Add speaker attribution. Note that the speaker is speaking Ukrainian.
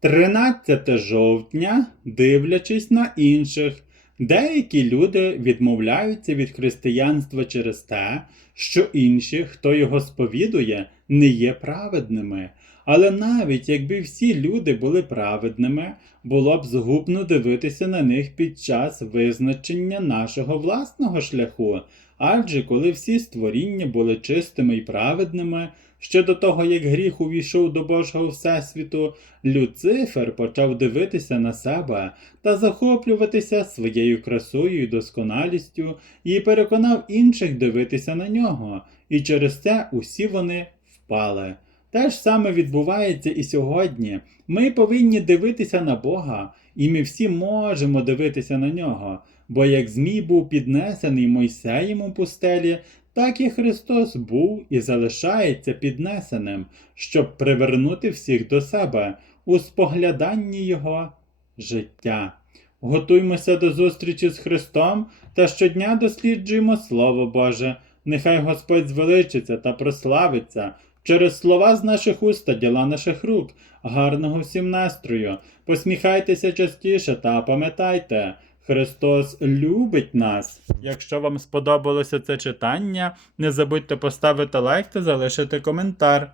Speaker 1: 13 жовтня, дивлячись на інших, деякі люди відмовляються від християнства через те, що інші, хто його сповідує, не є праведними. Але навіть якби всі люди були праведними, було б згубно дивитися на них під час визначення нашого власного шляху. Адже коли всі створіння були чистими і праведними, ще до того, як гріх увійшов до Божого Всесвіту, Люцифер почав дивитися на себе та захоплюватися своєю красою і досконалістю, і переконав інших дивитися на нього, і через це усі вони впали. Те ж саме відбувається і сьогодні. Ми повинні дивитися на Бога, і ми всі можемо дивитися на нього. Бо як Змій був піднесений Мойсеєм у пустелі, так і Христос був і залишається піднесеним, щоб привернути всіх до себе у спогляданні Його життя. Готуймося до зустрічі з Христом та щодня досліджуємо Слово Боже. Нехай Господь звеличиться та прославиться через слова з наших уст та діла наших рук. Гарного всім настрою. Посміхайтеся частіше та пам'ятайте. Христос любить нас. Якщо вам сподобалося це читання, не забудьте поставити лайк та залишити коментар.